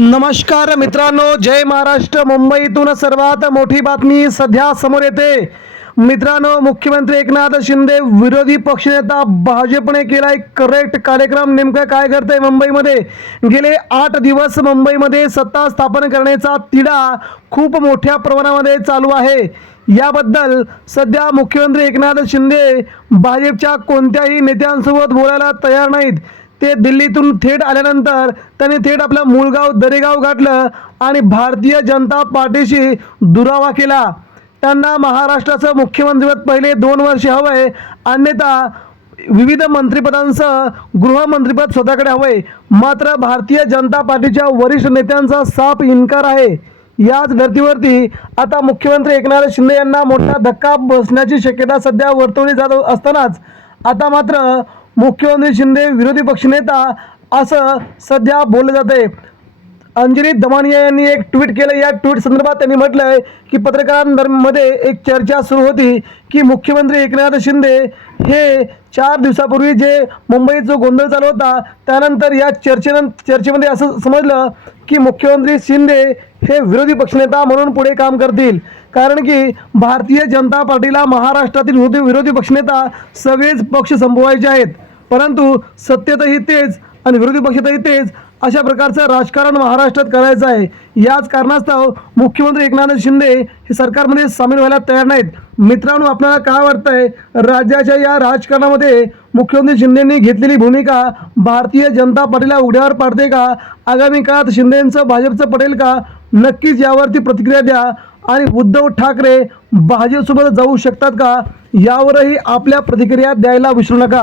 नमस्कार मित्रांनो जय महाराष्ट्र. मुंबईतून सर्वात मोठी बातमी सध्या समोर येते. मित्रांनो मुख्यमंत्री एकनाथ शिंदे विरोधी पक्षनेता भाजपने केला एक करेक्ट कार्यक्रम. नेमकं काय करतंय मुंबईमध्ये? गेले आठ दिवस मुंबईमध्ये सत्ता स्थापन करण्याचा तिढा खूप मोठ्या प्रमाणामध्ये चालू आहे. याबद्दल सध्या मुख्यमंत्री एकनाथ शिंदे भाजपच्या कोणत्याही नेत्यांसोबत बोलायला तयार नाहीत. ते दिल्लीतून थेट आल्यानंतर त्यांनी थेट आपलं मूळगाव दरेगाव गाठलं आणि भारतीय जनता पार्टीशी दुरावा केला. त्यांना महाराष्ट्राचं मुख्यमंत्रीपद पहिले दोन वर्ष हवंय. अन्यथा विविध मंत्रिपदांसह गृहमंत्रीपद स्वतःकडे हवंय. मात्र भारतीय जनता पार्टीच्या वरिष्ठ नेत्यांचा साफ इन्कार आहे. याच धर्तीवरती आता मुख्यमंत्री एकनाथ शिंदे यांना मोठा धक्का बसण्याची शक्यता सध्या वर्तवली जात असतानाच. आता मात्र मुख्यमंत्री शिंदे विरोधी पक्षनेता असं सध्या बोललं जाते अंजली दमानिया यांनी एक ट्विट केलं. या ट्विट संदर्भात त्यांनी म्हटलं आहे की पत्रकारांमध्ये एक चर्चा सुरू होती की मुख्यमंत्री एकनाथ शिंदे हे चार दिवसापूर्वी जे मुंबईत जो गोंधळ चालू होता त्यानंतर या चर्चेनं चर्चेमध्ये असं समजलं की मुख्यमंत्री शिंदे हे विरोधी पक्षनेता म्हणून पुढे काम करतील. कारण की भारतीय जनता पार्टीला महाराष्ट्रातील विरोधी विरोधी पक्षनेता सगळेच पक्ष संपवायचे आहेत. परंतु सत्तेतही तेच आणि विरोधी पक्षातही तेच अशा प्रकारचं राजकारण महाराष्ट्रात करायचं आहे. याच कारणास्तव मुख्यमंत्री एकनाथ शिंदे हे सरकारमध्ये सामील व्हायला तयार नाहीत. मित्रांनो आपल्याला काय वाटतंय? राज्याच्या या राजकारणामध्ये मुख्यमंत्री शिंदेंनी घेतलेली भूमिका भारतीय जनता पार्टीला उघड्यावर पाडते का? आगामी काळात शिंदेंचं भाजपचं पटेल का? नक्कीच यावरती प्रतिक्रिया द्या. आणि उद्धव ठाकरे भाजपसोबत जाऊ शकतात का? यावरही आपल्या प्रतिक्रिया द्यायला विसरू नका.